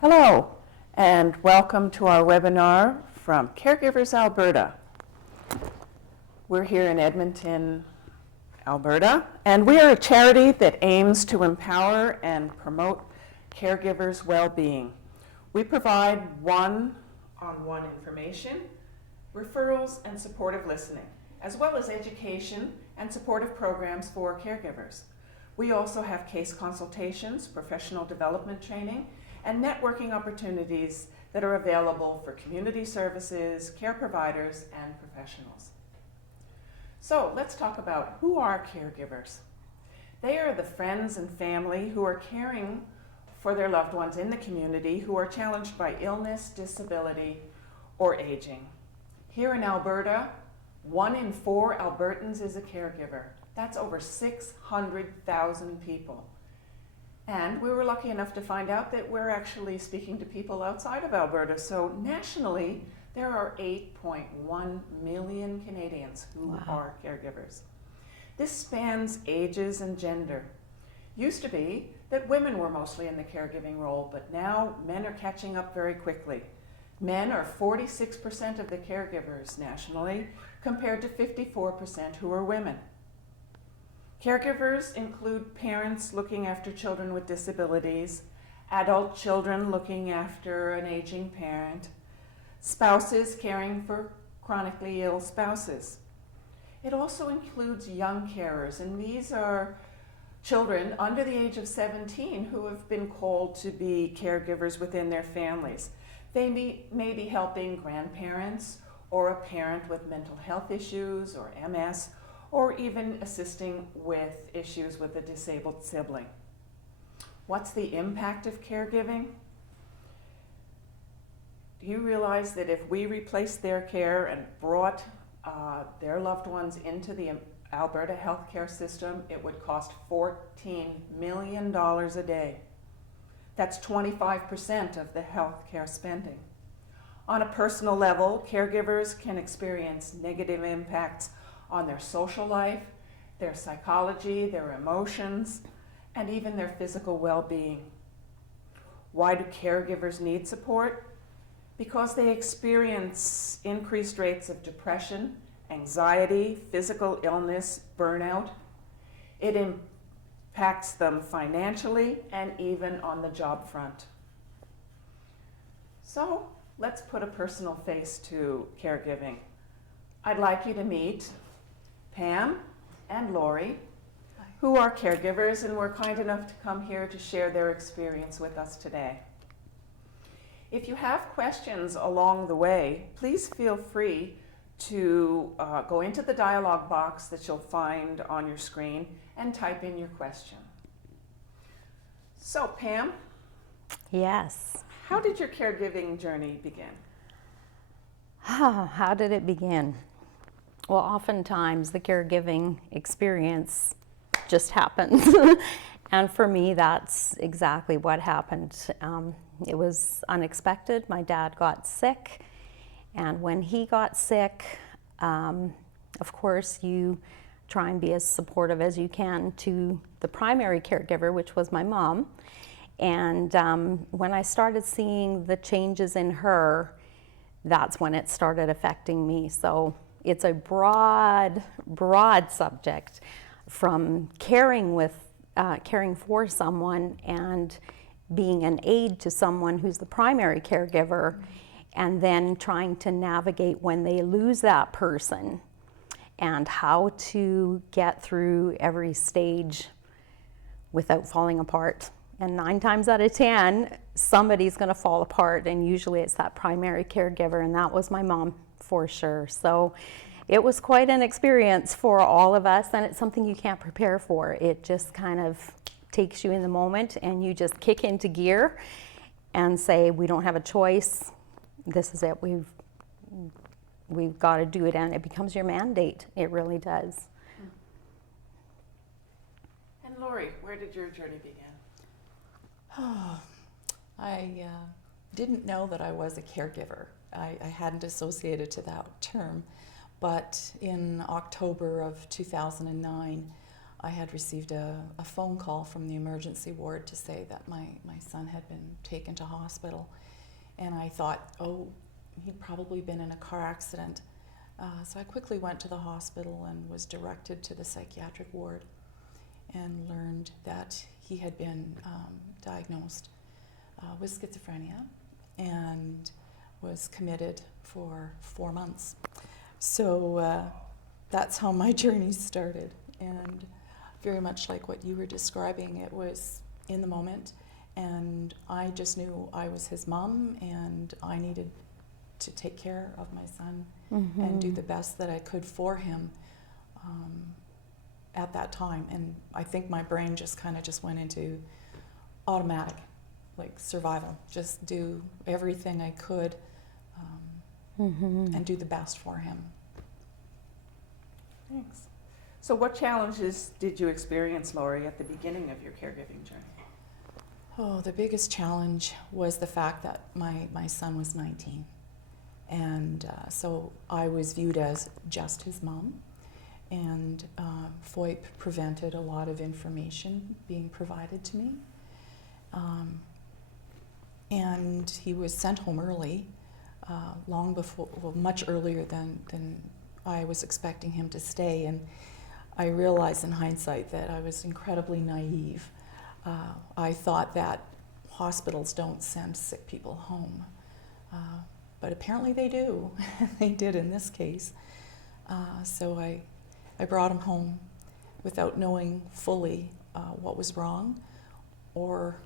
Hello, and welcome to our webinar from Caregivers Alberta. We're here in Edmonton, Alberta, and we are a charity that aims to empower and promote caregivers' well-being. We provide one-on-one information, referrals, and supportive listening, as well as education and supportive programs for caregivers. We also have case consultations, professional development training, and networking opportunities that are available for community services, care providers, and professionals. So let's talk about who are caregivers. They are the friends and family who are caring for their loved ones in the community who are challenged by illness, disability, or aging. Here in Alberta, 1 in 4 Albertans is a caregiver. That's over 600,000 people. And we were lucky enough to find out that we're actually speaking to people outside of Alberta. So nationally, there are 8.1 million Canadians who are caregivers. This spans ages and gender. Used to be that women were mostly in the caregiving role, but now men are catching up very quickly. Men are 46% of the caregivers nationally, compared to 54% who are women. Caregivers include parents looking after children with disabilities, adult children looking after an aging parent, spouses caring for chronically ill spouses. It also includes young carers, and these are children under the age of 17 who have been called to be caregivers within their families. They may be helping grandparents or a parent with mental health issues or MS, or even assisting with issues with a disabled sibling. What's the impact of caregiving? Do you realize that if we replaced their care and brought their loved ones into the Alberta healthcare system, it would cost $14 million a day. That's 25% of the healthcare spending. On a personal level, caregivers can experience negative impacts on their social life, their psychology, their emotions, and even their physical well-being. Why do caregivers need support? Because they experience increased rates of depression, anxiety, physical illness, burnout. It impacts them financially and even on the job front. So let's put a personal face to caregiving. I'd like you to meet Pam and Laurie, who are caregivers and were kind enough to come here to share their experience with us today. If you have questions along the way, please feel free to go into the dialog box that you'll find on your screen and type in your question. So Pam? Yes. How did your caregiving journey begin? How did it begin? Well, oftentimes the caregiving experience just happens. And for me, that's exactly what happened. It was unexpected. My dad got sick. And when he got sick, of course, you try and be as supportive as you can to the primary caregiver, which was my mom. And when I started seeing the changes in her, that's when it started affecting me. So it's a broad subject, from caring for someone and being an aid to someone who's the primary caregiver, and then trying to navigate when they lose that person and how to get through every stage without falling apart. And 9 times out of 10, somebody's going to fall apart, and usually it's that primary caregiver, and that was my mom for sure. So it was quite an experience for all of us, and it's something you can't prepare for. It just kind of takes you in the moment, and you just kick into gear and say, we don't have a choice. This is it. We've got to do it, and it becomes your mandate. It really does. And Laurie, where did your journey begin? I didn't know that I was a caregiver. I hadn't associated to that term, but in October of 2009, I had received a phone call from the emergency ward to say that my son had been taken to hospital. And I thought, oh, he'd probably been in a car accident. So I quickly went to the hospital and was directed to the psychiatric ward and learned that he had been diagnosed with schizophrenia and was committed for 4 months. So that's how my journey started. And very much like what you were describing, it was in the moment, and I just knew I was his mom and I needed to take care of my son and do the best that I could for him at that time. And I think my brain just went into automatic, like survival, just do everything I could and do the best for him. Thanks. So what challenges did you experience, Laurie, at the beginning of your caregiving journey? Oh, the biggest challenge was the fact that my son was 19. And so I was viewed as just his mom. And FOIP prevented a lot of information being provided to me. And he was sent home early, long before, well, much earlier than I was expecting him to stay. And I realized in hindsight that I was incredibly naive. I thought that hospitals don't send sick people home, but apparently they do. They did in this case. So I brought him home without knowing fully what was wrong or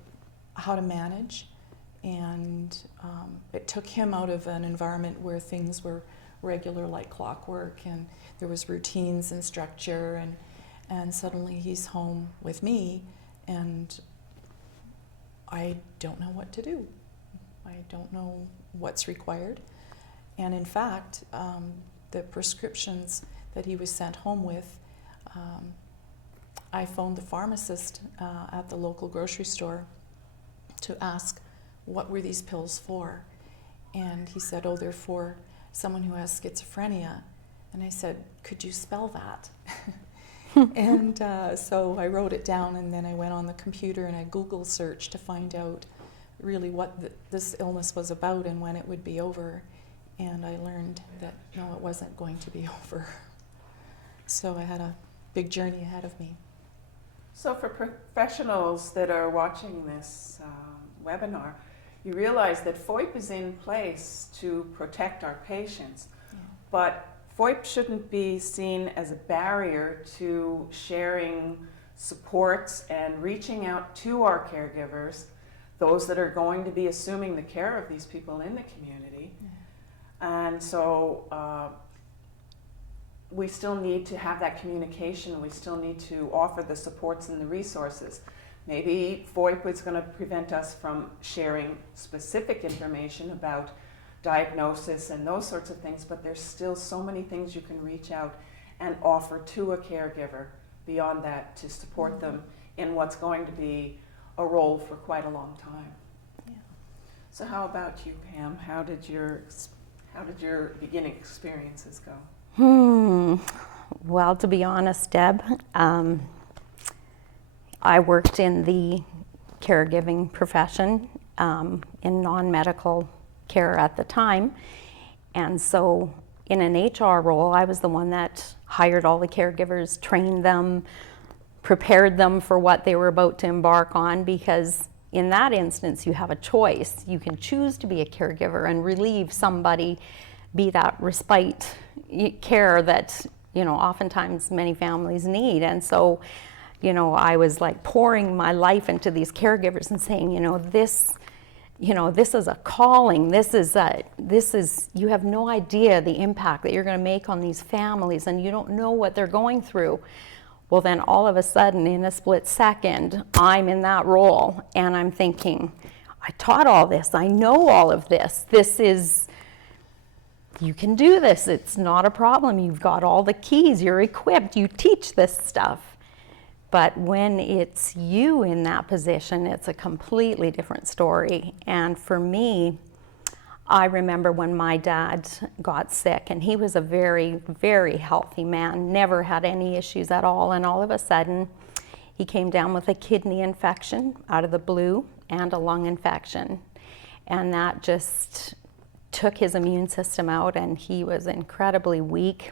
how to manage. And it took him out of an environment where things were regular like clockwork and there was routines and structure, and suddenly he's home with me and I don't know what to do. I don't know what's required. And in fact, the prescriptions that he was sent home with, I phoned the pharmacist at the local grocery store to ask what were these pills for. And he said, oh, they're for someone who has schizophrenia. And I said, could you spell that? And so I wrote it down, and then I went on the computer and I Google searched to find out really what this illness was about and when it would be over. And I learned that, no, it wasn't going to be over. So I had a big journey ahead of me. So for professionals that are watching this webinar, you realize that FOIP is in place to protect our patients, but FOIP shouldn't be seen as a barrier to sharing supports and reaching out to our caregivers, those that are going to be assuming the care of these people in the community. And so we still need to have that communication. We still need to offer the supports and the resources. Maybe FOIP is going to prevent us from sharing specific information about diagnosis and those sorts of things, but there's still so many things you can reach out and offer to a caregiver beyond that to support them in what's going to be a role for quite a long time. Yeah. So how about you, Pam? How did your beginning experiences go? Well, to be honest, Deb, I worked in the caregiving profession in non-medical care at the time, and so in an HR role I was the one that hired all the caregivers, trained them, prepared them for what they were about to embark on, because in that instance you have a choice. You can choose to be a caregiver and relieve somebody, be that respite care that oftentimes many families need. And so I was like pouring my life into these caregivers and saying, this is a calling. This is, you have no idea the impact that you're going to make on these families, and you don't know what they're going through. Well, then all of a sudden, in a split second, I'm in that role, and I'm thinking, I taught all this. I know all of this. You can do this. It's not a problem. You've got all the keys. You're equipped. You teach this stuff. But when it's you in that position, it's a completely different story. And for me, I remember when my dad got sick, and he was a very, very healthy man, never had any issues at all, and all of a sudden he came down with a kidney infection out of the blue and a lung infection, and that just took his immune system out, and he was incredibly weak.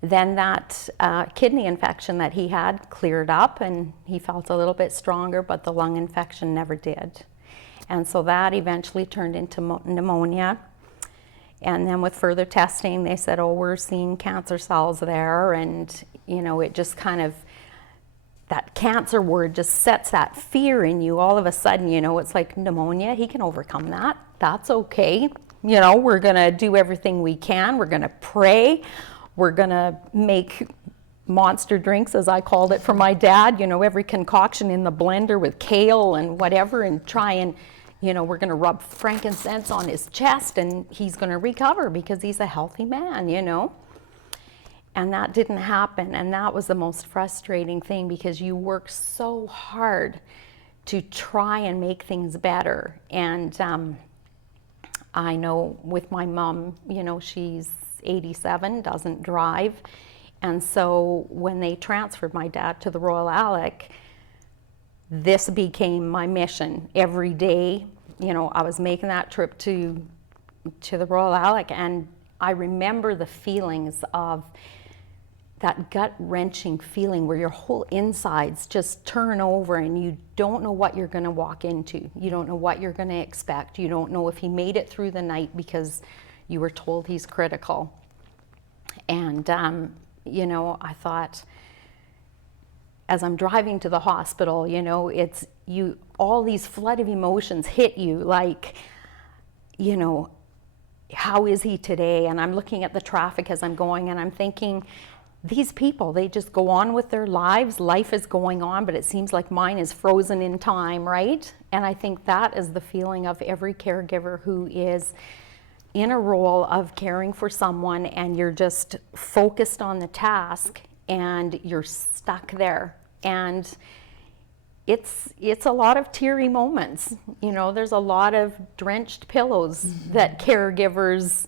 Then that kidney infection that he had cleared up, and he felt a little bit stronger, but the lung infection never did. And so that eventually turned into pneumonia. And then with further testing, they said, oh, we're seeing cancer cells there. And, you know, it just kind of, that cancer word just sets that fear in you. All of a sudden, you know, it's like pneumonia, he can overcome that. That's okay. You know, we're going to do everything we can. We're going to pray. We're going to make monster drinks, as I called it, for my dad, you know, every concoction in the blender with kale and whatever, and try and, you know, we're going to rub frankincense on his chest, and he's going to recover because he's a healthy man, you know. And that didn't happen, and that was the most frustrating thing, because you work so hard to try and make things better. And I know with my mom, you know, she's 87, doesn't drive. And so when they transferred my dad to the Royal Alec, this became my mission every day. You know, I was making that trip to the Royal Alec, and I remember the feelings of that gut-wrenching feeling where your whole insides just turn over and you don't know what you're going to walk into. You don't know what you're going to expect. You don't know if he made it through the night because you were told he's critical. And you know, I thought, as I'm driving to the hospital, you know, it's you, all these flood of emotions hit you, like, you know, how is he today? And I'm looking at the traffic as I'm going, and I'm thinking, these people, they just go on with their lives. Life is going on, but it seems like mine is frozen in time, right? And I think that is the feeling of every caregiver who is in a role of caring for someone, and you're just focused on the task and you're stuck there. And it's a lot of teary moments. You know, there's a lot of drenched pillows that caregivers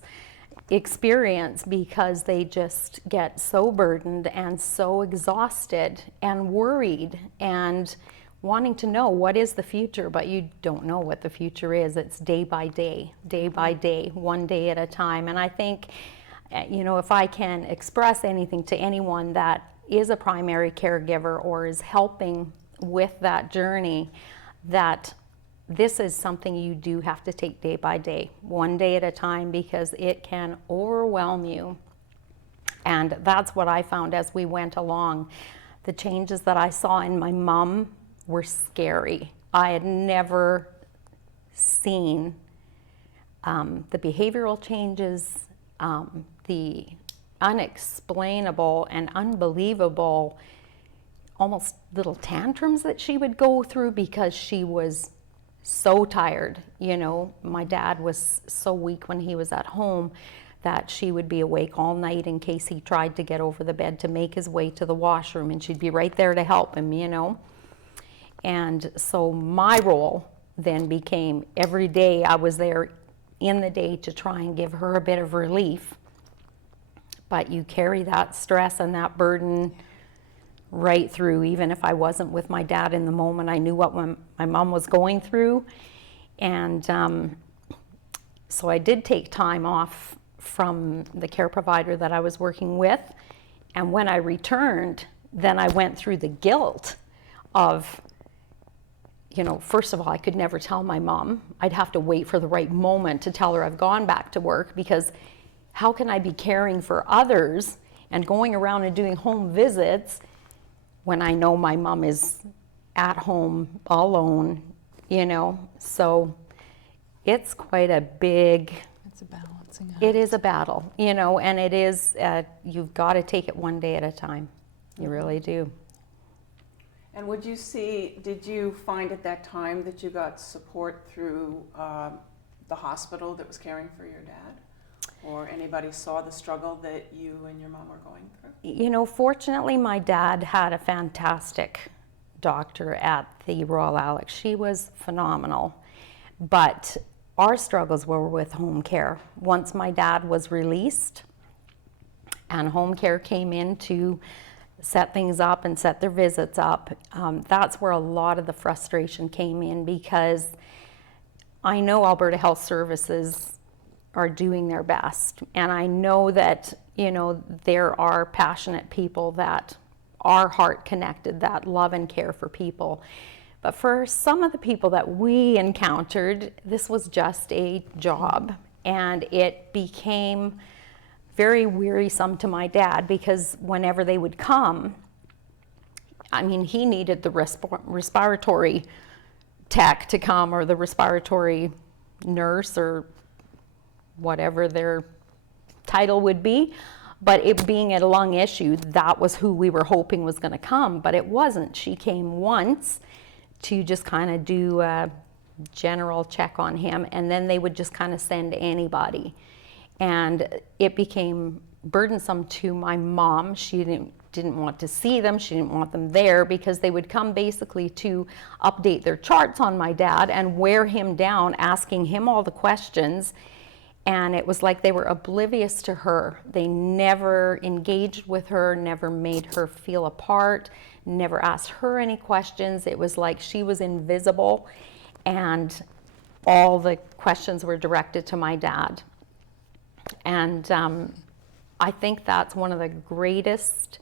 experience because they just get so burdened and so exhausted and worried and wanting to know what is the future, but you don't know what the future is. It's day by day, one day at a time. And I think, you know, if I can express anything to anyone that is a primary caregiver or is helping with that journey, that this is something you do have to take day by day, one day at a time, because it can overwhelm you. And that's what I found as we went along. The changes that I saw in my mom were scary. I had never seen the behavioral changes, the unexplainable and unbelievable, almost little tantrums that she would go through because she was so tired. You know, my dad was so weak when he was at home that she would be awake all night in case he tried to get over the bed to make his way to the washroom, and she'd be right there to help him, you know. And so my role then became, every day I was there in the day to try and give her a bit of relief. But you carry that stress and that burden right through. Even if I wasn't with my dad in the moment, I knew what my mom was going through. And so I did take time off from the care provider that I was working with. And when I returned, then I went through the guilt of, you know, first of all, I could never tell my mom. I'd have to wait for the right moment to tell her I've gone back to work, because how can I be caring for others and going around and doing home visits when I know my mom is at home alone, you know? So it's quite a big... It's a balancing act. It is a battle, you know, and it is, you've got to take it one day at a time. You really do. And did you find at that time that you got support through the hospital that was caring for your dad? Or anybody saw the struggle that you and your mom were going through? You know, fortunately, my dad had a fantastic doctor at the Royal Alec. She was phenomenal. But our struggles were with home care. Once my dad was released and home care came in to set things up and set their visits up, that's where a lot of the frustration came in, because I know Alberta Health Services are doing their best, and I know that, you know, there are passionate people that are heart connected, that love and care for people. But for some of the people that we encountered, this was just a job, and it became very wearisome to my dad, because whenever they would come, I mean, he needed the respiratory tech to come, or the respiratory nurse, or whatever their title would be. But it being a lung issue, that was who we were hoping was going to come, but it wasn't. She came once to just kind of do a general check on him, and then they would just kind of send anybody. And it became burdensome to my mom. She didn't want to see them. She didn't want them there, because they would come basically to update their charts on my dad and wear him down, asking him all the questions. And it was like they were oblivious to her. They never engaged with her, never made her feel a part, never asked her any questions. It was like she was invisible, and all the questions were directed to my dad. And I think that's one of the greatest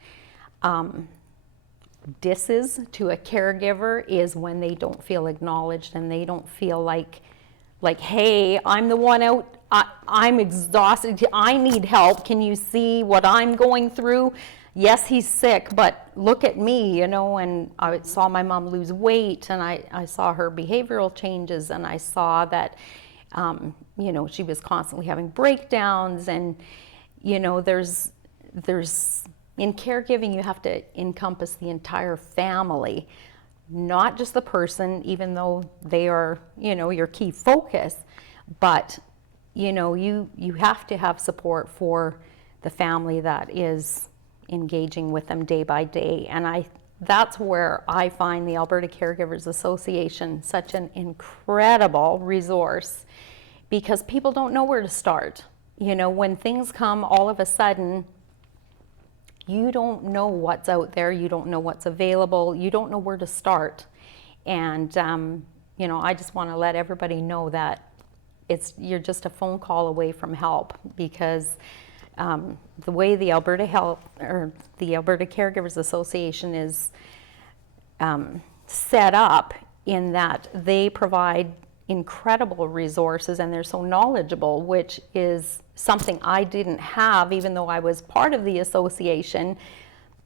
disses to a caregiver, is when they don't feel acknowledged, and they don't feel like, hey, I'm the one out, I'm exhausted, I need help, can you see what I'm going through? Yes, he's sick, but look at me, you know. And I saw my mom lose weight, and I saw her behavioral changes, and I saw that, you know, she was constantly having breakdowns. And, you know, there's in caregiving, you have to encompass the entire family, not just the person, even though they are, you know, your key focus, but, you know, you have to have support for the family that is engaging with them day by day. And that's where I find the Alberta Caregivers Association such an incredible resource, because people don't know where to start. You know, when things come all of a sudden, you don't know what's out there, you don't know what's available, you don't know where to start. And, you know, I just want to let everybody know that you're just a phone call away from help, because the way the Alberta Caregivers Association is set up, in that they provide incredible resources, and they're so knowledgeable, which is something I didn't have, even though I was part of the association.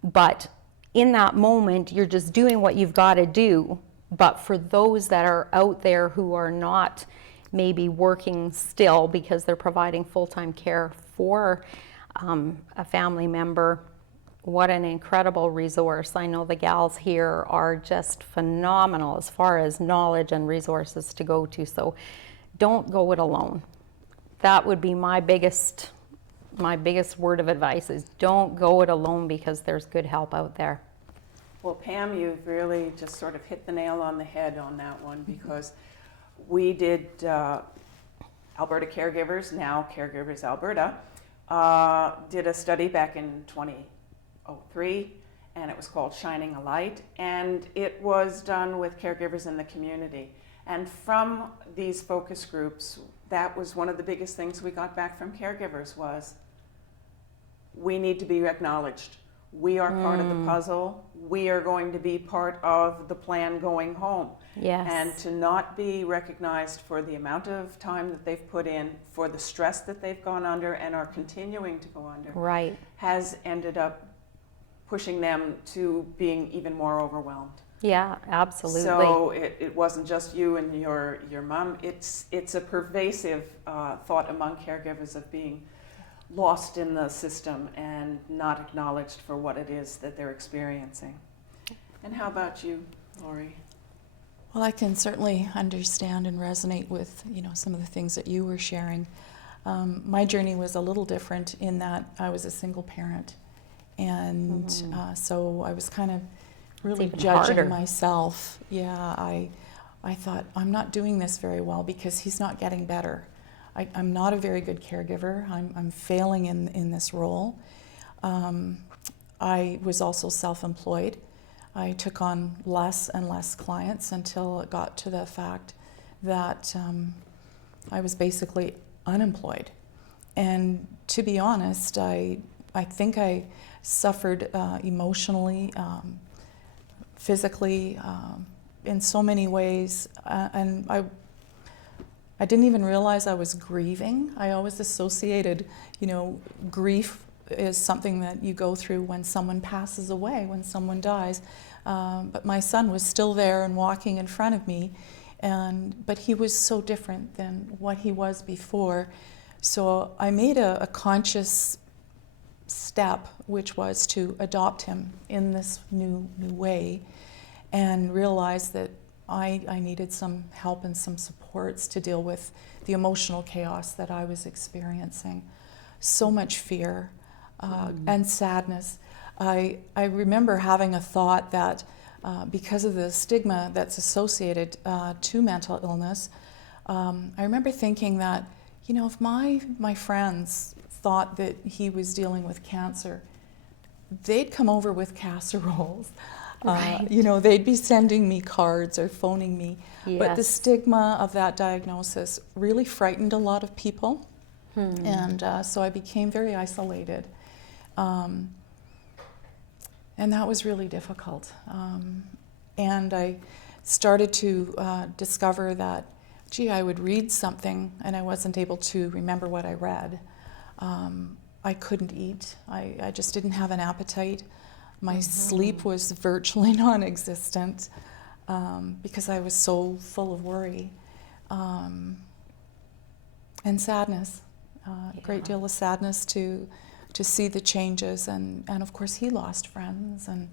But in that moment, you're just doing what you've got to do. But for those that are out there who are not maybe working still, because they're providing full-time care for a family member, what an incredible resource. I know the gals here are just phenomenal as far as knowledge and resources to go to. So don't go it alone. That would be my biggest word of advice, is don't go it alone, because there's good help out there. Well, Pam, you've really just sort of hit the nail on the head on that one, because we did, Alberta Caregivers, now Caregivers Alberta, did a study back in 2003, and it was called Shining a Light, and it was done with caregivers in the community. And from these focus groups, that was one of the biggest things we got back from caregivers was, we need to be acknowledged. We are part of the puzzle. We are going to be part of the plan going home. Yes. And to not be recognized for the amount of time that they've put in, for the stress that they've gone under and are continuing to go under, Right. has ended up pushing them to being even more overwhelmed. Yeah, absolutely. So it wasn't just you and your mom. It's a pervasive thought among caregivers of being lost in the system and not acknowledged for what it is that they're experiencing. And how about you, Laurie? Well, I can certainly understand and resonate with, you know, some of the things that you were sharing. My journey was a little different in that I was a single parent, and so I was kind of really judging myself. Yeah, I thought, I'm not doing this very well because he's not getting better. I'm not a very good caregiver. I'm failing in this role. I was also self-employed. I took on less and less clients until it got to the fact that I was basically unemployed. And to be honest, I think I suffered emotionally, physically, in so many ways, and I didn't even realize I was grieving. I always associated, grief is something that you go through when someone passes away, when someone dies. But my son was still there and walking in front of me, but he was so different than what he was before. So I made a conscious step, which was to adopt him in this new way, and realize that I needed some help and some supports to deal with the emotional chaos that I was experiencing. So much fear and sadness. I remember having a thought that because of the stigma that's associated to mental illness, I remember thinking that, if my friends thought that he was dealing with cancer, they'd come over with casseroles. Right. They'd be sending me cards or phoning me. Yes. But the stigma of that diagnosis really frightened a lot of people. And so I became very isolated. And that was really difficult. And I started to discover that, I would read something and I wasn't able to remember what I read. I couldn't eat. I just didn't have an appetite. My sleep was virtually non-existent because I was so full of worry and sadness. A great deal of sadness to see the changes, and of course he lost friends, and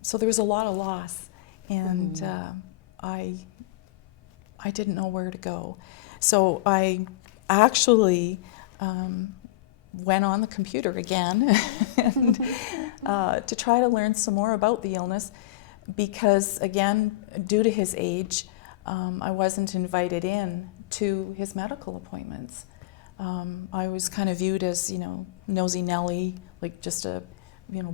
so there was a lot of loss, and I didn't know where to go. So I actually went on the computer again and, to try to learn some more about the illness, because again, due to his age, I wasn't invited in to his medical appointments. I was kind of viewed as, nosy Nelly, like just a,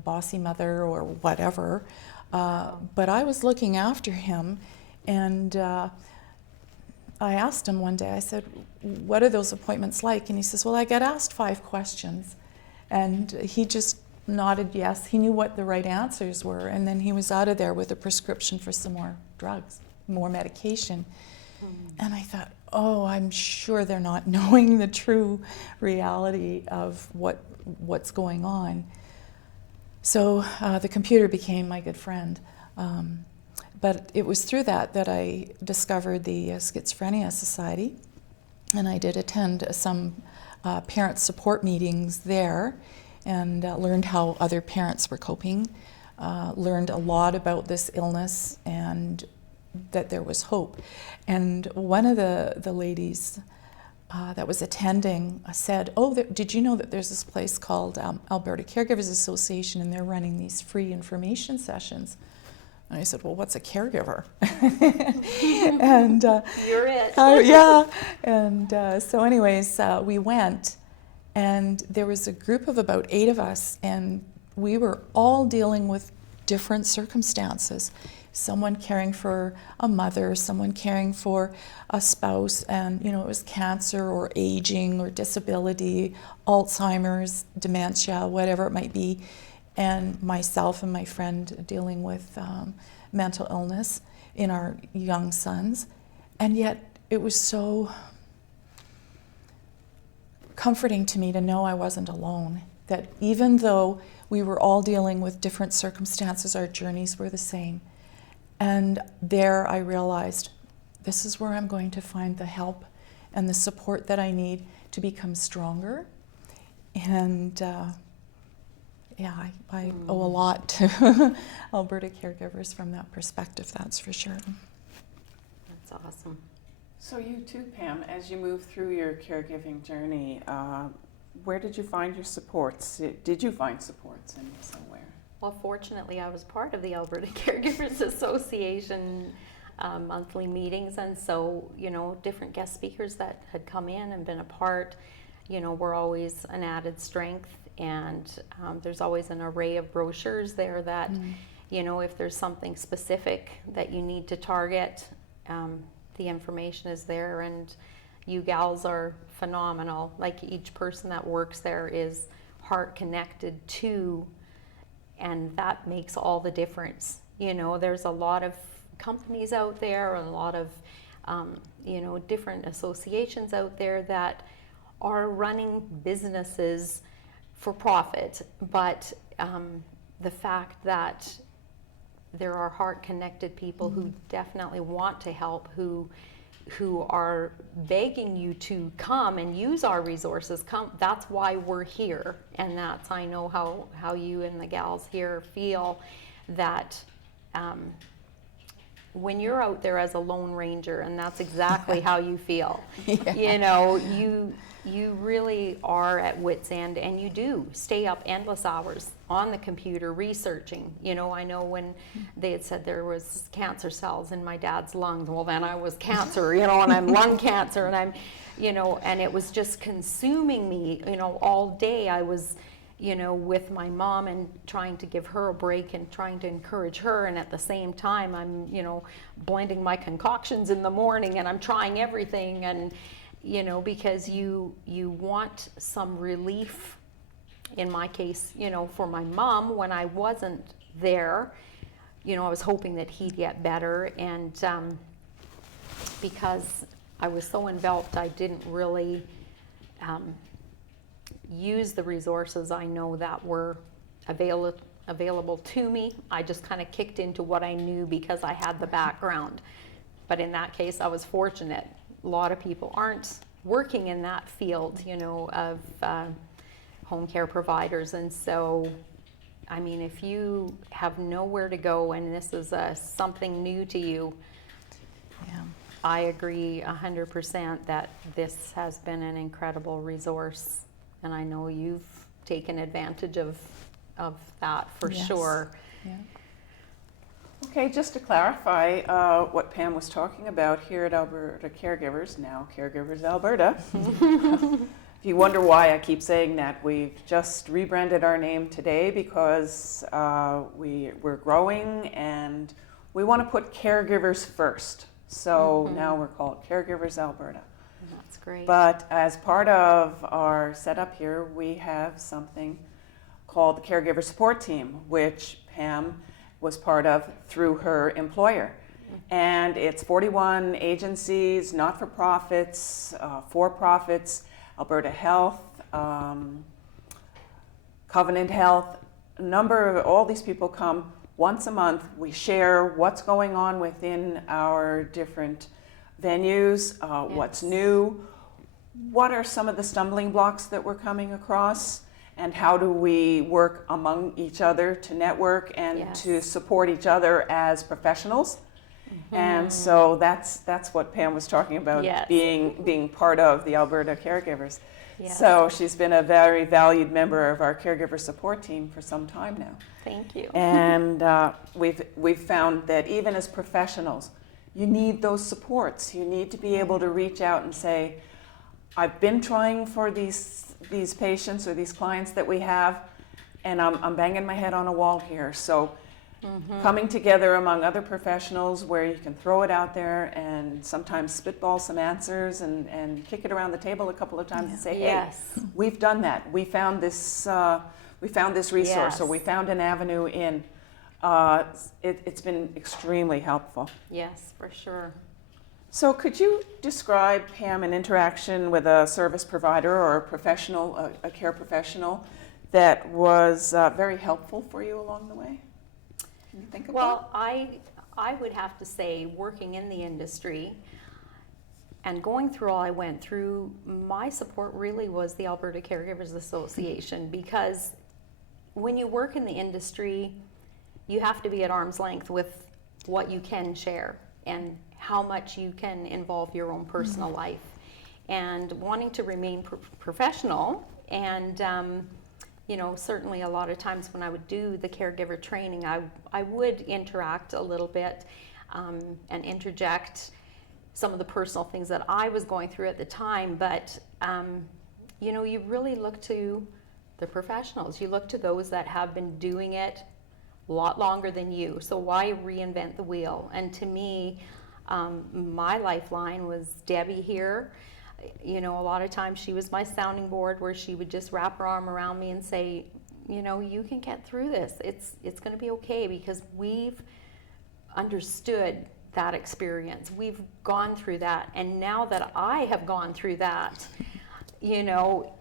bossy mother or whatever. But I was looking after him, and I asked him one day, I said, what are those appointments like? And he says, well, I get asked 5 questions. And he just nodded yes. He knew what the right answers were. And then he was out of there with a prescription for some more drugs, more medication. And I thought, oh, I'm sure they're not knowing the true reality of what's going on. So the computer became my good friend. But it was through that I discovered the Schizophrenia Society, and I did attend some parent support meetings there, and learned how other parents were coping, learned a lot about this illness and that there was hope. And one of the ladies that was attending said, did you know that there's this place called Alberta Caregivers Association, and they're running these free information sessions? And I said, well, what's a caregiver? And You're it. yeah. And so anyways, we went, and there was a group of about 8 of us, and we were all dealing with different circumstances. Someone caring for a mother, someone caring for a spouse, and it was cancer or aging or disability, Alzheimer's, dementia, whatever it might be, and myself and my friend dealing with mental illness in our young sons. And yet it was so comforting to me to know I wasn't alone, that even though we were all dealing with different circumstances, our journeys were the same. And there I realized, this is where I'm going to find the help and the support that I need to become stronger. And I owe a lot to Alberta caregivers from that perspective, that's for sure. That's awesome. So you too, Pam, as you move through your caregiving journey, where did you find your supports? Did you find supports in somewhere? Well, fortunately, I was part of the Alberta Caregivers Association monthly meetings, and so, you know, different guest speakers that had come in and been a part, you know, were always an added strength. And there's always an array of brochures there that, you know, if there's something specific that you need to target, the information is there. And you gals are phenomenal. Like, each person that works there is heart connected to, and that makes all the difference. You know, there's a lot of companies out there, and a lot of, you know, different associations out there that are running businesses for profit, but the fact that there are heart-connected people who definitely want to help, who are begging you to come and use our resources. Come, that's why we're here, and that's, I know how you and the gals here feel, that when you're out there as a lone ranger, and that's exactly how you feel, you know, you really are at wit's end, and you do stay up endless hours on the computer researching. You know, I know when they had said there was cancer cells in my dad's lungs, well, then I was cancer, you know, and I'm lung cancer, and I'm, you know, and it was just consuming me, you know, all day. I was, you know, with my mom and trying to give her a break and trying to encourage her, and at the same time I'm, you know, blending my concoctions in the morning, and I'm trying everything, and, you know, because you want some relief. In my case, you know, for my mom, when I wasn't there, you know, I was hoping that he'd get better, and because I was so enveloped, I didn't really use the resources I know that were available to me. I just kind of kicked into what I knew because I had the background. But in that case, I was fortunate. A lot of people aren't working in that field, you know, of home care providers. And so, I mean, if you have nowhere to go and this is something new to you, I agree 100% that this has been an incredible resource. And I know you've taken advantage of that for sure. Yeah. Okay, just to clarify what Pam was talking about here at Alberta Caregivers, now Caregivers Alberta. If you wonder why I keep saying that, we've just rebranded our name today because we're growing and we want to put caregivers first. So now we're called Caregivers Alberta. That's great. But as part of our setup here, we have something called the Caregiver Support Team, which Pam was part of through her employer. And it's 41 agencies, not-for-profits, for-profits, Alberta Health, Covenant Health, all these people come once a month. We share what's going on within our different venues, what's new, what are some of the stumbling blocks that we're coming across, and how do we work among each other to network and to support each other as professionals. And so that's what Pam was talking about, being part of the Alberta Caregivers. So she's been a very valued member of our caregiver support team for some time now. Thank you. And we've found that even as professionals, you need those supports. You need to be able to reach out and say, I've been trying for these patients or these clients that we have, and I'm banging my head on a wall here. So coming together among other professionals where you can throw it out there and sometimes spitball some answers and kick it around the table a couple of times and say, hey, we've done that. We found this resource, or we found an avenue in. It's been extremely helpful. Yes, for sure. So could you describe, Pam, an interaction with a service provider or a professional, a care professional, that was very helpful for you along the way? Can you think of Well, I would have to say, working in the industry and going through all I went through, my support really was the Alberta Caregivers Association, because when you work in the industry, you have to be at arm's length with what you can share and how much you can involve your own personal life, and wanting to remain professional. And you know, certainly a lot of times when I would do the caregiver training, I would interact a little bit and interject some of the personal things that I was going through at the time. But, you know, you really look to the professionals. You look to those that have been doing it a lot longer than you. So why reinvent the wheel? And to me, my lifeline was Debbie here. You know, a lot of times she was my sounding board, where she would just wrap her arm around me and say, you know, you can get through this. It's going to be okay, because we've understood that experience. We've gone through that. And now that I have gone through that, you know,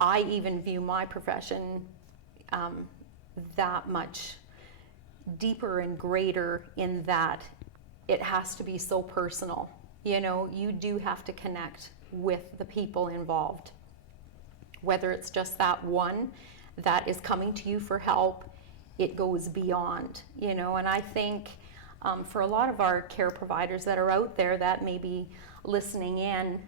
I even view my profession that much deeper and greater, in that it has to be so personal. You know, you do have to connect with the people involved, whether it's just that one that is coming to you for help. It goes beyond, you know. And I think for a lot of our care providers that are out there that may be listening in,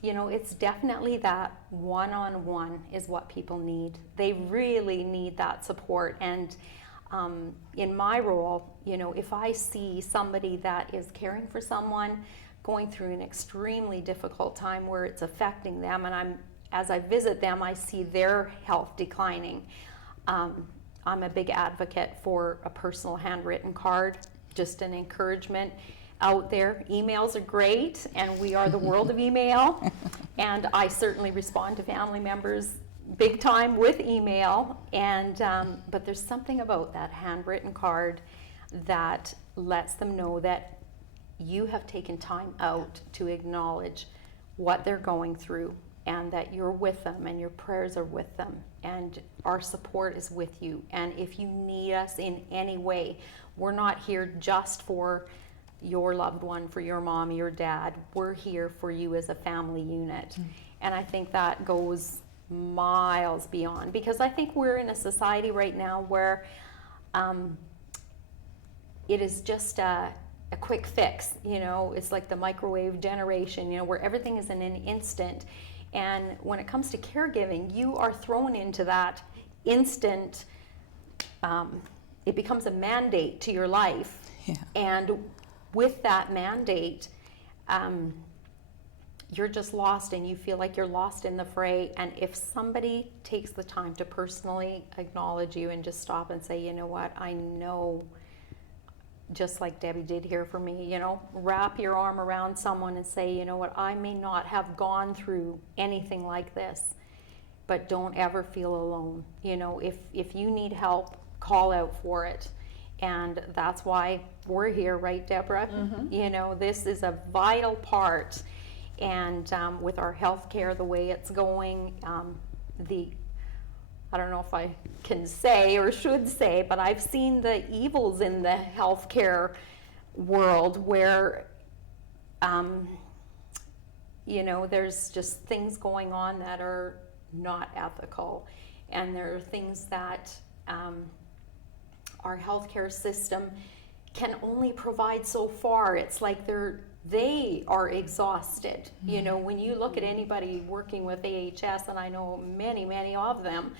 you know, it's definitely that one-on-one is what people need. They really need that support. And in my role, you know, if I see somebody that is caring for someone going through an extremely difficult time where it's affecting them, and as I visit them, I see their health declining, I'm a big advocate for a personal handwritten card, just an encouragement out there. Emails are great, and we are the world of email, and I certainly respond to family members big time with email, and but there's something about that handwritten card that lets them know that you have taken time out to acknowledge what they're going through, and that you're with them, and your prayers are with them, and our support is with you. And if you need us in any way, we're not here just for your loved one, for your mom, your dad. We're here for you as a family unit. And I think that goes miles beyond, because I think we're in a society right now where it is just a quick fix. You know, it's like the microwave generation, you know, where everything is in an instant. And when it comes to caregiving, you are thrown into that instant, it becomes a mandate to your life. Yeah. And with that mandate, you're just lost, and you feel like you're lost in the fray. And if somebody takes the time to personally acknowledge you and just stop and say, you know what, I know, just like Debbie did here for me, you know, wrap your arm around someone and say, you know what, I may not have gone through anything like this, but don't ever feel alone. You know, if you need help, call out for it. And that's why we're here, right, Deborah? Mm-hmm. You know, this is a vital part. And with our healthcare, the way it's going, I don't know if I can say or should say, but I've seen the evils in the healthcare world where, you know, there's just things going on that are not ethical. And there are things that our healthcare system can only provide so far. It's like they are exhausted. Mm-hmm. You know, when you look at anybody working with AHS, and I know many, many of them,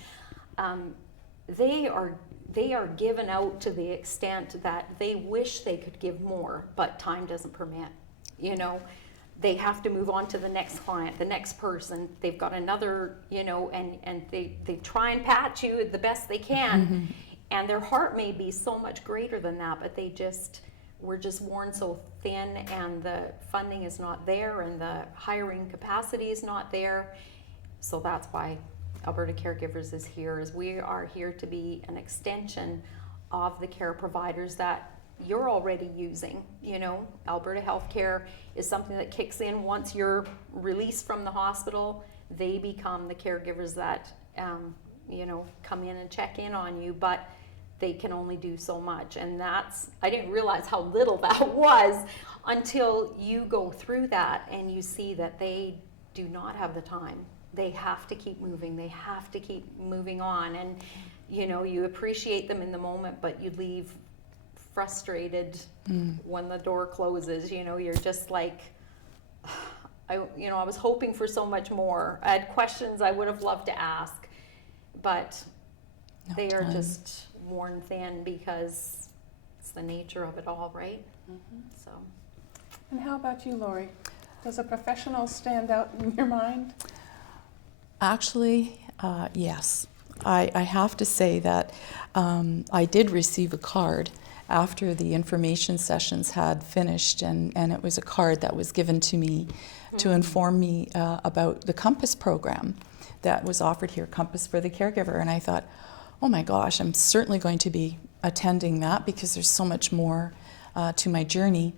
they are given out to the extent that they wish they could give more, but time doesn't permit. You know, they have to move on to the next client, the next person. They've got another, you know, and they try and patch you the best they can. Mm-hmm. And their heart may be so much greater than that, but we're just worn so thin, and the funding is not there, and the hiring capacity is not there. So that's why Alberta Caregivers is here, is we are here to be an extension of the care providers that you're already using. You know, Alberta Healthcare is something that kicks in once you're released from the hospital. They become the caregivers that, you know, come in and check in on you, but they can only do so much. And I didn't realize how little that was until you go through that and you see that they do not have the time. They have to keep moving. They have to keep moving on. And, you know, you appreciate them in the moment, but you leave frustrated when the door closes. You know, you're just like, I was hoping for so much more. I had questions I would have loved to ask, but they are just worn thin because the nature of it all, right? So. And how about you, Laurie? Does a professional stand out in your mind? Actually, yes. I have to say that I did receive a card after the information sessions had finished, and it was a card that was given to me to inform me about the Compass program that was offered here, Compass for the Caregiver. And I thought, oh my gosh, I'm certainly going to be attending that because there's so much more to my journey.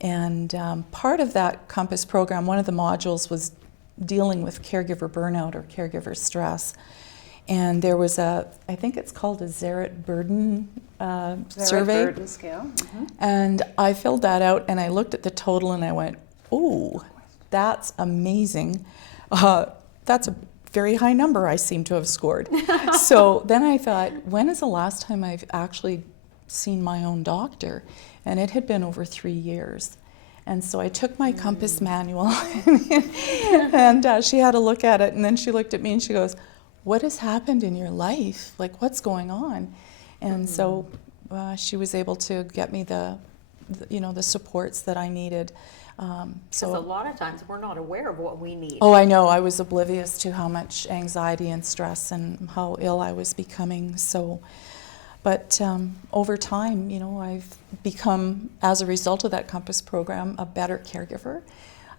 And part of that Compass program, one of the modules was dealing with caregiver burnout or caregiver stress. And there was I think it's called a Zaret Burden survey. Burden scale. And I filled that out and I looked at the total and I went, oh, that's amazing. That's a very high number I seem to have scored. So then I thought, when is the last time I've actually seen my own doctor? And it had been over 3 years. And so I took my Compass manual and she had a look at it, and then she looked at me and she goes, what has happened in your life? Like, what's going on? And so she was able to get me the supports that I needed. Because a lot of times we're not aware of what we need. Oh, I know. I was oblivious to how much anxiety and stress and how ill I was becoming. So, but over time, I've become, as a result of that Compass program, a better caregiver.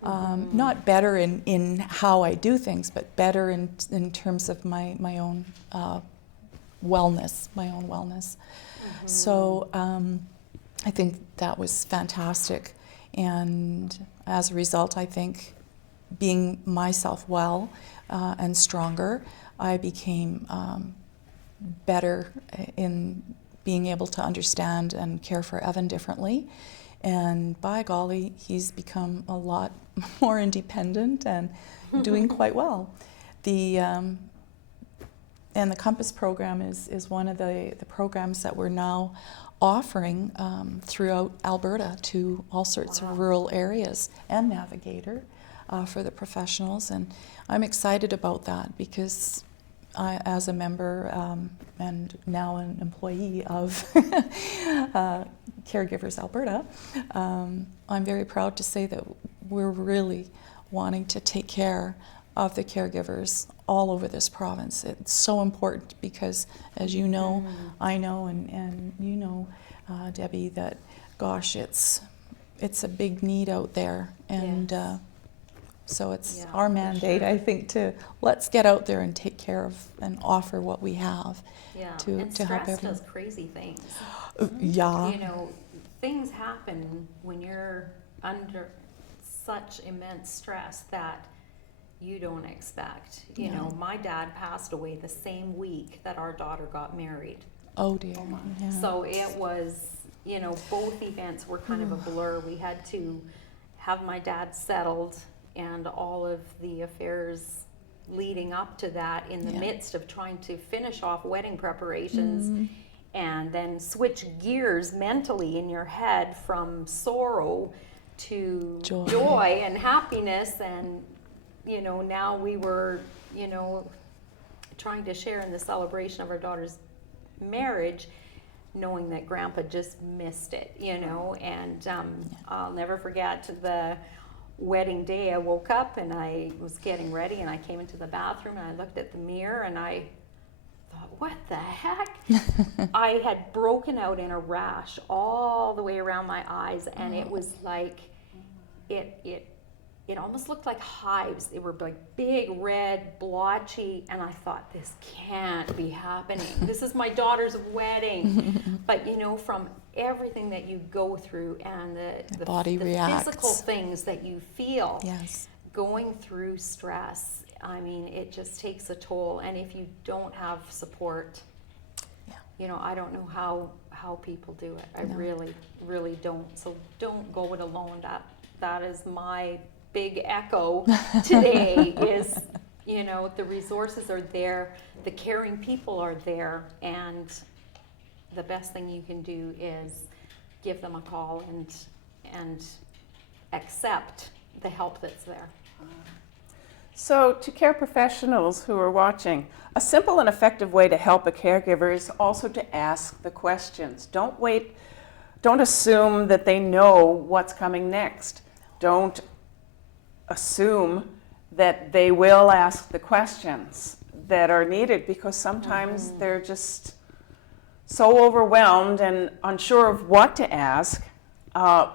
Not better in how I do things, but better in terms of my own wellness. So I think that was fantastic. And as a result, I think being myself well and stronger, I became better in being able to understand and care for Evan differently. And by golly, he's become a lot more independent and doing quite well. And the Compass program is one of the programs that we're now offering throughout Alberta to all sorts of rural areas, and Navigator for the professionals. And I'm excited about that because I, as a member and now an employee of Caregivers Alberta, I'm very proud to say that we're really wanting to take care of the caregivers all over this province. It's so important because, as you know, I know, and you know, Debbie, that gosh, it's a big need out there, and so it's our mandate, I think, to let's get out there and take care of and offer what we have to help everyone. Stress does crazy things. Things happen when you're under such immense stress that you don't expect. You know, my dad passed away the same week that our daughter got married. Oh dear. Yeah. So it was, both events were kind of a blur. We had to have my dad settled and all of the affairs leading up to that in the midst of trying to finish off wedding preparations and then switch gears mentally in your head from sorrow to joy and happiness. And now we were trying to share in the celebration of our daughter's marriage, knowing that Grandpa just missed it, and I'll never forget the wedding day. I woke up and I was getting ready and I came into the bathroom and I looked at the mirror and I thought, what the heck? I had broken out in a rash all the way around my eyes, and it was like it almost looked like hives. They were like big, red, blotchy, and I thought, this can't be happening. This is my daughter's wedding. But from everything that you go through and the body reacts. Physical things that you feel, yes, going through stress, I mean, it just takes a toll. And if you don't have support, I don't know how people do it. I really, really don't. So don't go it alone. That is my big echo today is, the resources are there, the caring people are there, and the best thing you can do is give them a call and accept the help that's there. So to care professionals who are watching, a simple and effective way to help a caregiver is also to ask the questions. Don't wait don't assume that they know what's coming next. Don't assume that they will ask the questions that are needed, because sometimes they're just so overwhelmed and unsure of what to ask.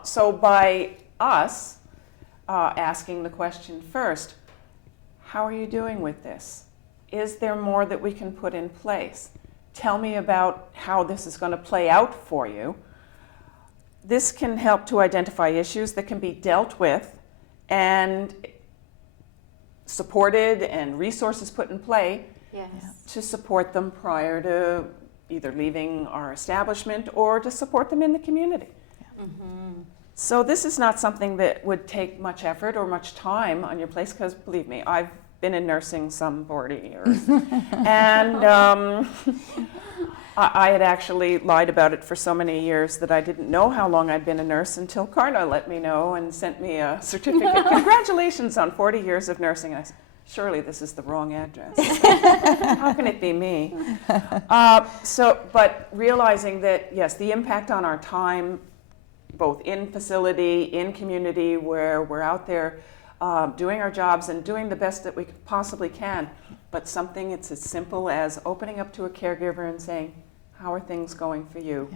So by us asking the question first, how are you doing with this? Is there more that we can put in place? Tell me about how this is going to play out for you. This can help to identify issues that can be dealt with and supported and resources put in play to support them prior to either leaving our establishment or to support them in the community. So this is not something that would take much effort or much time on your place, because believe me, I've been in nursing some 40 years. And I had actually lied about it for so many years that I didn't know how long I'd been a nurse until Carla let me know and sent me a certificate. Congratulations on 40 years of nursing. I said, surely this is the wrong address. How can it be me? But realizing that, yes, the impact on our time, both in facility, in community, where we're out there doing our jobs and doing the best that we possibly can, but something it's as simple as opening up to a caregiver and saying, how are things going for you?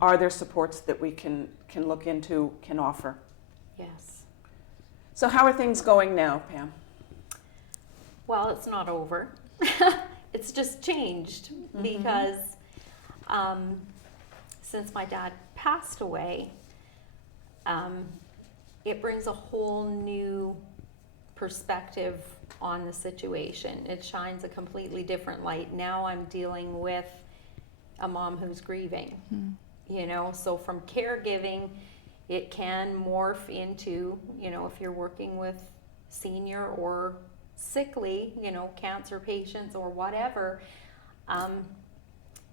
Are there supports that we can look into, can offer? Yes. So how are things going now, Pam? Well, it's not over. It's just changed because since my dad passed away, it brings a whole new perspective on the situation. It shines a completely different light. Now I'm dealing with a mom who's grieving, you know, so from caregiving, it can morph into, you know, if you're working with senior or sickly, you know, cancer patients or whatever,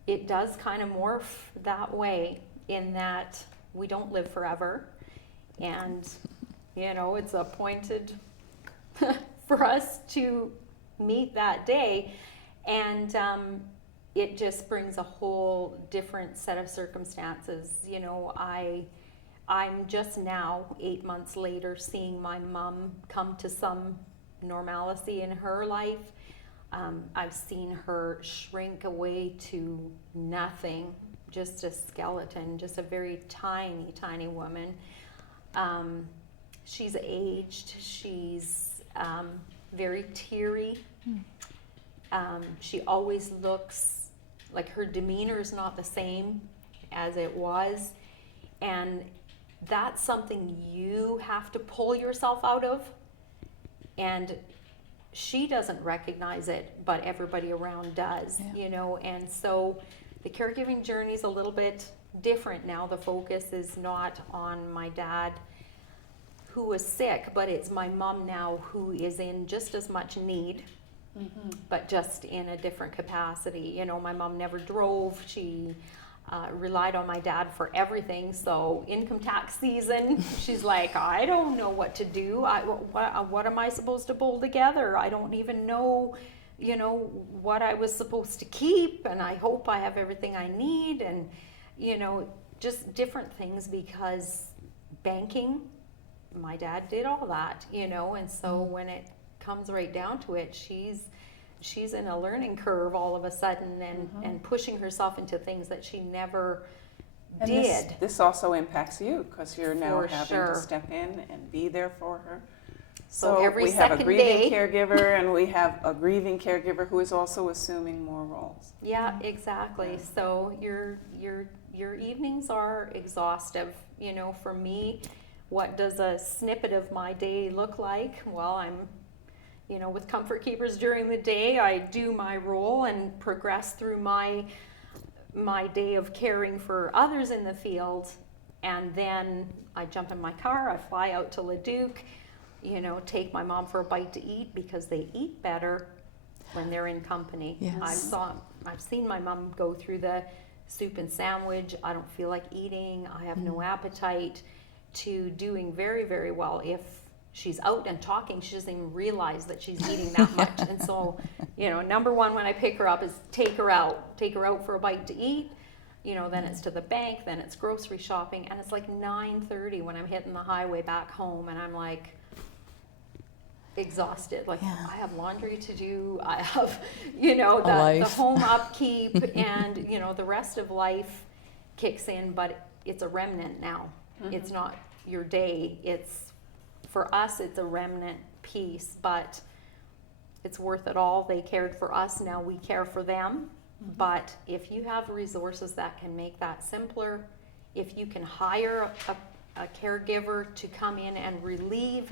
it does kind of morph that way, in that we don't live forever, and, you know, it's appointed for us to meet that day, and it just brings a whole different set of circumstances. You know, I'm just now, 8 months later, seeing my mom come to some normalcy in her life. I've seen her shrink away to nothing, just a skeleton, just a very tiny, tiny woman. She's aged, she's very teary. She always looks like her demeanor is not the same as it was, and that's something you have to pull yourself out of, and she doesn't recognize it, but everybody around does, you know. And so the caregiving journey is a little bit different now. The focus is not on my dad who was sick, but it's my mom now who is in just as much need, but just in a different capacity. You know, my mom never drove. She relied on my dad for everything. So income tax season, she's like, I don't know what to do. What am I supposed to pull together? I don't even know, you know, what I was supposed to keep, and I hope I have everything I need, and, you know, just different things, because banking, my dad did all that, you know, and so when it comes right down to it, she's in a learning curve all of a sudden, and pushing herself into things that she never did. This also impacts you, because you're now For having sure. to step in and be there for her. So every we have a second grieving day. caregiver, and we have a grieving caregiver who is also assuming more roles. Yeah, exactly. So your evenings are exhaustive. You know, for me, what does a snippet of my day look like? Well, I'm, you know, with Comfort Keepers during the day, I do my role and progress through my day of caring for others in the field, and then I jump in my car, I fly out to Leduc, you know, take my mom for a bite to eat, because they eat better when they're in company. Yes. I've seen my mom go through the soup and sandwich, I don't feel like eating, I have no appetite, to doing very, very well if she's out and talking. She doesn't even realize that she's eating that much. And so, you know, number one when I pick her up is take her out for a bite to eat, then it's to the bank, then it's grocery shopping, and it's like 9:30 when I'm hitting the highway back home, and I'm like exhausted. Like, I have laundry to do, I have, the home upkeep, and, the rest of life kicks in, but it's a remnant now. It's not your day. For us, it's a remnant piece, but it's worth it all. They cared for us, now we care for them. But if you have resources that can make that simpler, if you can hire a caregiver to come in and relieve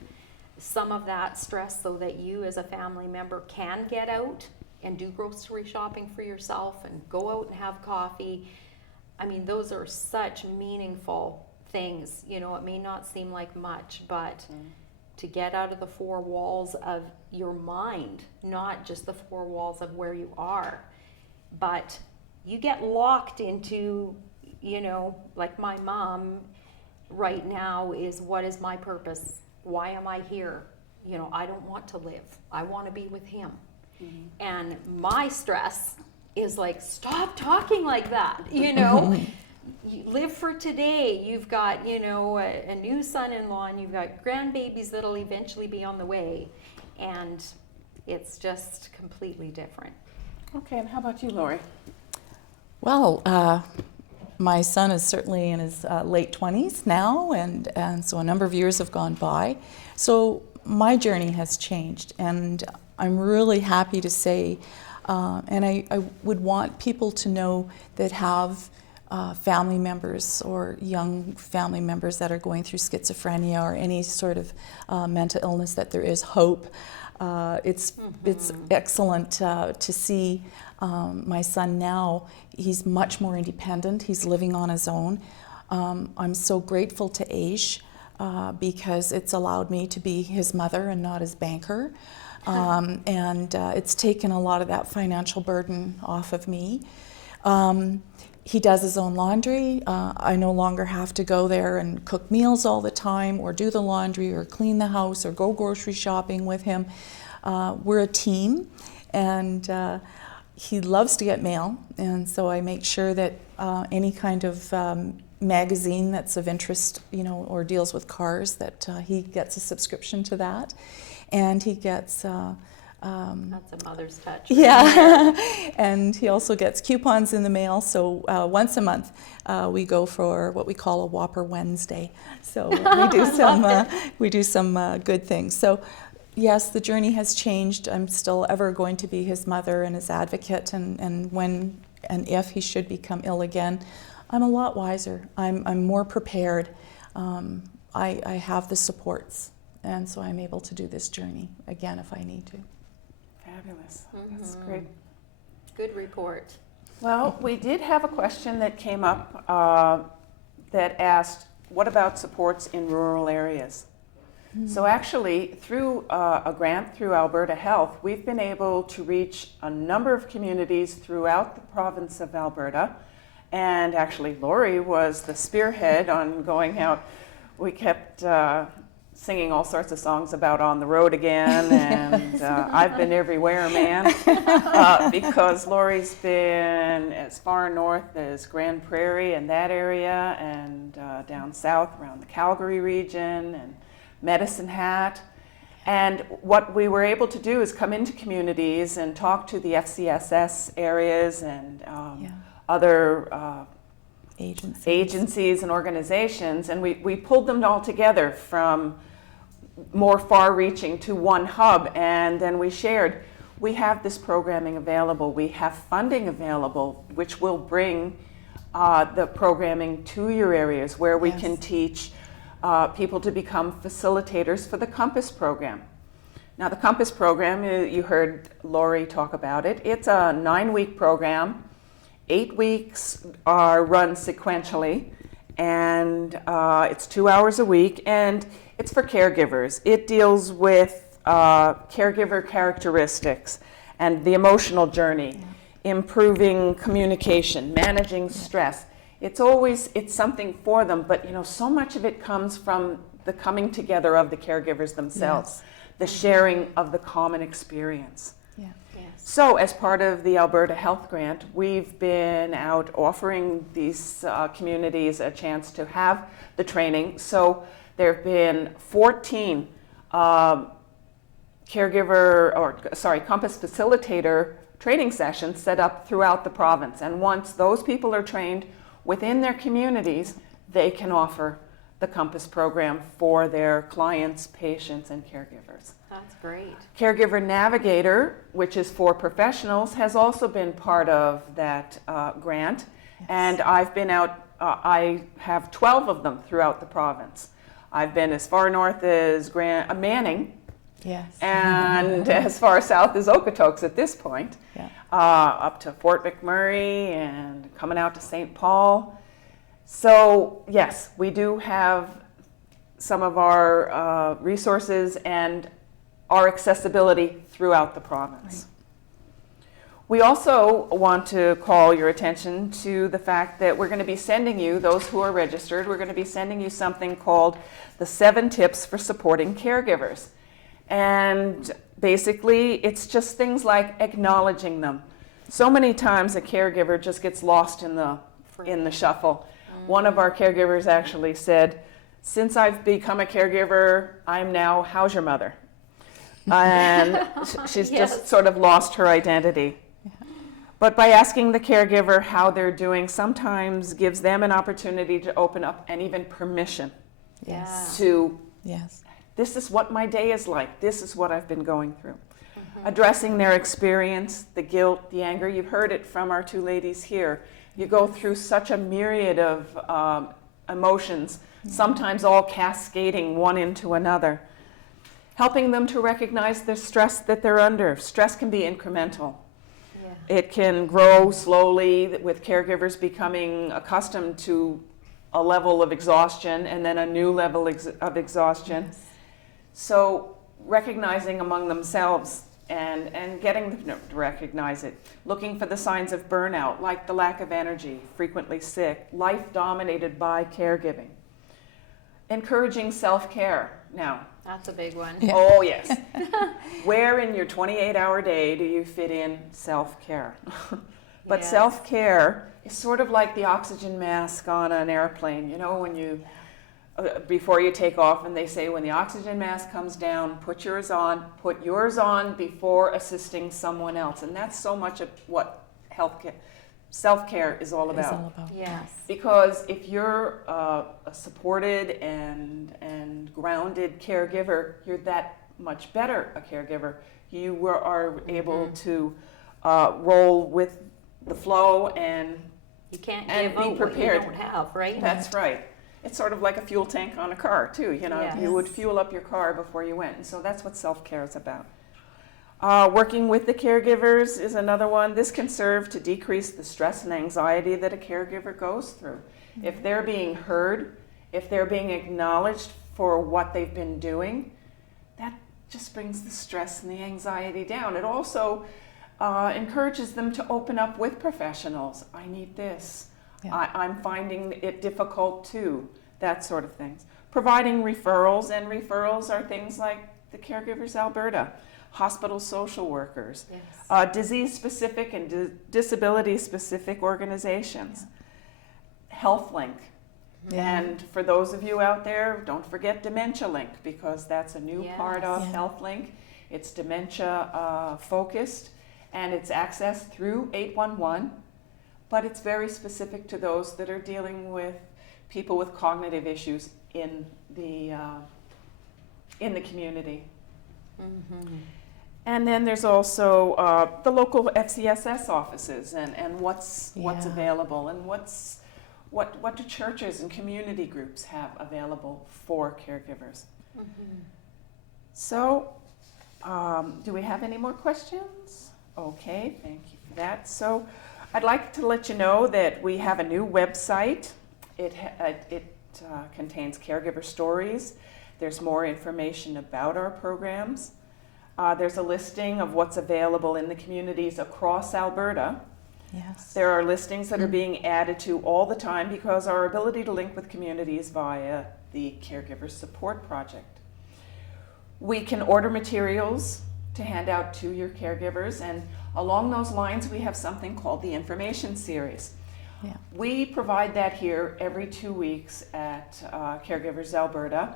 some of that stress so that you as a family member can get out and do grocery shopping for yourself and go out and have coffee. I mean, those are such meaningful things. It may not seem like much, but to get out of the four walls of your mind, not just the four walls of where you are, but you get locked into, like my mom right now is, what is my purpose? Why am I here? I don't want to live. I want to be with him. And my stress is like, stop talking like that, You live for today. You've got, a new son-in-law, and you've got grandbabies that'll eventually be on the way. And it's just completely different. Okay, and how about you, Laurie? Well, my son is certainly in his late 20s now, and so a number of years have gone by. So my journey has changed, and I'm really happy to say, and I would want people to know that have family members or young family members that are going through schizophrenia or any sort of mental illness, that there is hope. It's excellent to see my son now. He's much more independent. He's living on his own. I'm so grateful to Aish because it's allowed me to be his mother and not his banker. And it's taken a lot of that financial burden off of me. He does his own laundry. I no longer have to go there and cook meals all the time, or do the laundry, or clean the house, or go grocery shopping with him. We're a team, and he loves to get mail, and so I make sure that any kind of magazine that's of interest, or deals with cars, that he gets a subscription to that, and he gets That's a mother's touch. Yeah, and he also gets coupons in the mail. So once a month, we go for what we call a Whopper Wednesday. So we do some good things. So yes, the journey has changed. I'm still ever going to be his mother and his advocate. And when and if he should become ill again, I'm a lot wiser. I'm more prepared. I have the supports, and so I'm able to do this journey again if I need to. Fabulous. That's great. Good report. Well, we did have a question that came up that asked, what about supports in rural areas? So actually, through a grant through Alberta Health, we've been able to reach a number of communities throughout the province of Alberta. And actually, Laurie was the spearhead on going out. We kept singing all sorts of songs about On the Road Again, and I've Been Everywhere, Man, because Laurie's been as far north as Grand Prairie and that area, and down south around the Calgary region and Medicine Hat. And what we were able to do is come into communities and talk to the FCSS areas and other agencies and organizations, and we pulled them all together from more far-reaching to one hub, and then we shared, we have this programming available, we have funding available, which will bring the programming to your areas, where we can teach people to become facilitators for the COMPASS program. Now the COMPASS program, you heard Laurie talk about it, it's a 9-week program. 8 weeks are run sequentially, and it's 2 hours a week, and it's for caregivers. It deals with caregiver characteristics and the emotional journey, improving communication, managing stress. It's something for them, but so much of it comes from the coming together of the caregivers themselves, the sharing of the common experience. So as part of the Alberta Health Grant, we've been out offering these communities a chance to have the training. So there have been 14 Compass Facilitator training sessions set up throughout the province. And once those people are trained within their communities, they can offer the Compass program for their clients, patients, and caregivers. That's great. Caregiver Navigator, which is for professionals, has also been part of that grant. Yes. And I've been out, I have 12 of them throughout the province. I've been as far north as Manning, Yes. and as far south as Okotoks at this point, Yeah. up to Fort McMurray and coming out to St. Paul. So yes, we do have some of our resources and our accessibility throughout the province. Right. We also want to call your attention to the fact that we're going to be sending you, those who are registered, we're going to be sending you something called the 7 Tips for Supporting Caregivers. And basically, it's just things like acknowledging them. So many times a caregiver just gets lost in the shuffle. One of our caregivers actually said, "Since I've become a caregiver, I'm now, how's your mother?" And she's Yes. just sort of lost her identity. But by asking the caregiver how they're doing sometimes gives them an opportunity to open up and even permission Yes. to, Yes. this is what my day is like, this is what I've been going through. Addressing their experience, the guilt, the anger. You've heard it from our 2 ladies here. You go through such a myriad of emotions, sometimes all cascading one into another. Helping them to recognize the stress that they're under. Stress can be incremental. Yeah. It can grow slowly with caregivers becoming accustomed to a level of exhaustion and then a new level of exhaustion. Yes. So recognizing among themselves and getting them to recognize it. Looking for the signs of burnout, like the lack of energy, frequently sick, life dominated by caregiving. Encouraging self-care. Now, That's a big one. Yeah. oh yes. Where in your 28-hour day do you fit in self-care? But Yes. self-care is sort of like the oxygen mask on an airplane. You know, when you, before you take off, and they say when the oxygen mask comes down, put yours on before assisting someone else. And that's so much of what self-care is all It's about. all about. Yes. Because if you're a supported and grounded caregiver, you're that much better a caregiver. You are able to roll with the flow and You can't And give be out prepared. what you don't have, right? that's right. It's sort of like a fuel tank on a car too. You know, Yes. you would fuel up your car before you went. And so that's what self-care is about. Working with the caregivers is another one. This can serve to decrease the stress and anxiety that a caregiver goes through. If they're being heard, if they're being acknowledged for what they've been doing, that just brings the stress and the anxiety down. It also encourages them to open up with professionals. I need this. Yeah. I'm finding it difficult too. That sort of things. Providing referrals, and referrals are things like the Caregivers Alberta, hospital social workers, Yes. disease-specific and disability-specific organizations, HealthLink. Yeah. And for those of you out there, don't forget Dementia Link, because that's a new part of Yes. HealthLink. It's dementia focused, and it's accessed through 811, but it's very specific to those that are dealing with people with cognitive issues in the community. Mm-hmm. And then there's also the local FCSS offices and what's Yeah. available, and what do churches and community groups have available for caregivers. Mm-hmm. So, do we have any more questions? Okay, thank you for that. So, I'd like to let you know that we have a new website. It contains caregiver stories. There's more information about our programs. There's a listing of what's available in the communities across Alberta. Yes. There are listings that are being added to all the time because our ability to link with communities via the Caregiver Support Project. We can order materials to hand out to your caregivers, and Along those lines, we have something called the Information Series. Yeah. We provide that here every 2 weeks at Caregivers Alberta,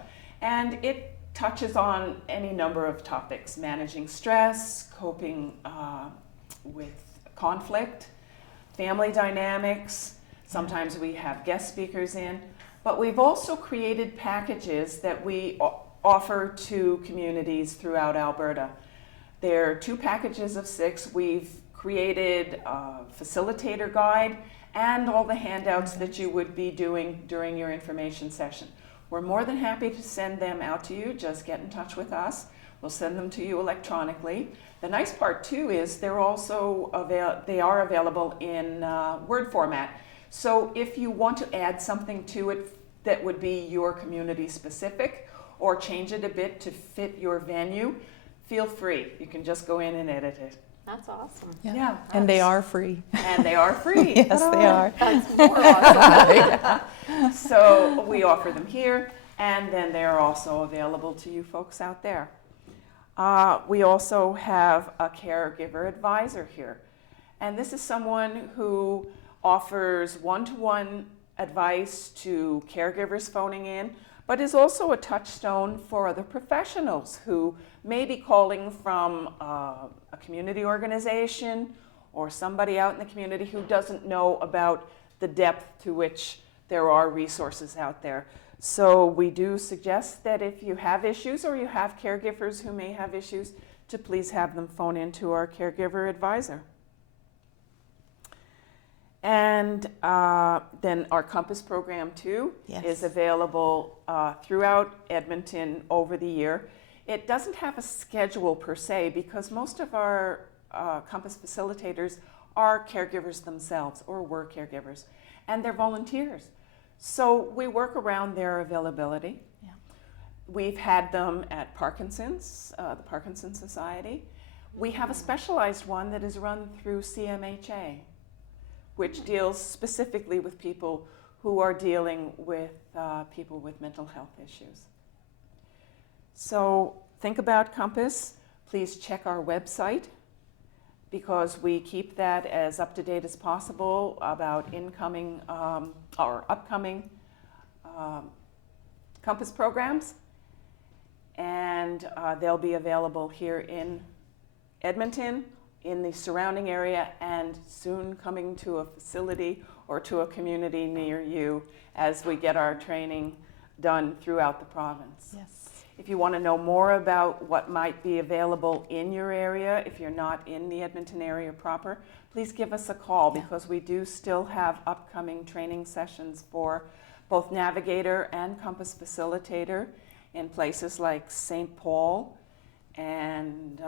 and it touches on any number of topics: managing stress, coping with conflict, family dynamics. Sometimes we have guest speakers in, but we've also created packages that we offer to communities throughout Alberta. There are 2 packages of 6. We've created a facilitator guide and all the handouts that you would be doing during your information session. We're more than happy to send them out to you. Just get in touch with us. We'll send them to you electronically. The nice part too is they are available in Word format. So if you want to add something to it that would be your community specific, or change it a bit to fit your venue, feel free. You can just go in and edit it. That's awesome. Yeah. And they are free. And they are free. Yes, they are. That's more awesome. So we offer them here, and then they're also available to you folks out there. We also have a caregiver advisor here. And this is someone who offers one-to-one advice to caregivers phoning in, but is also a touchstone for other professionals who may be calling from a community organization or somebody out in the community who doesn't know about the depth to which there are resources out there. So we do suggest that if you have issues or you have caregivers who may have issues, to please have them phone into our caregiver advisor. And then our Compass program too is available throughout Edmonton over the year. It doesn't have a schedule per se because most of our Compass facilitators are caregivers themselves or were caregivers, and they're volunteers. So we work around their availability. Yeah. We've had them at Parkinson's, the Parkinson's Society. We have a specialized one that is run through CMHA, which deals specifically with people who are dealing with people with mental health issues. So think about Compass. Please check our website because we keep that as up to date as possible about incoming or upcoming Compass programs. And they'll be available here in Edmonton, in the surrounding area, and soon coming to a facility or to a community near you as we get our training done throughout the province. Yes. If you want to know more about what might be available in your area, if you're not in the Edmonton area proper, please give us a call because we do still have upcoming training sessions for both Navigator and Compass Facilitator in places like St. Paul and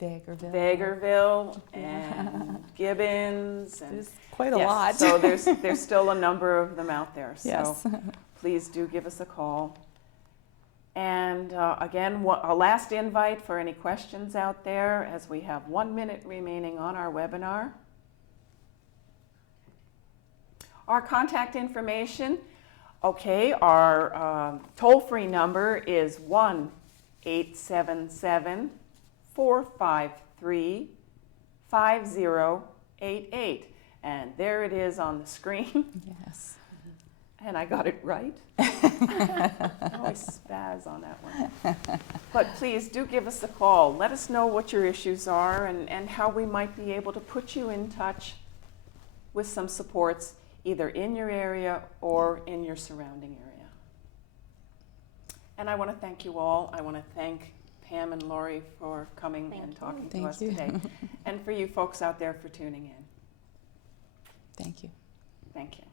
Vegreville and Gibbons. And There's quite a lot. So there's still a number of them out there. So Yes. please do give us a call. And again, a last invite for any questions out there as we have 1 minute remaining on our webinar. Our contact information, our toll-free number is 1-877-453-5088. And there it is on the screen. Yes. And I got it right. I always spaz on that one. But please do give us a call. Let us know what your issues are and how we might be able to put you in touch with some supports either in your area or in your surrounding area. And I want to thank you all. I want to thank Pam and Laurie for coming and talking to us today. And for you folks out there for tuning in. Thank you. Thank you.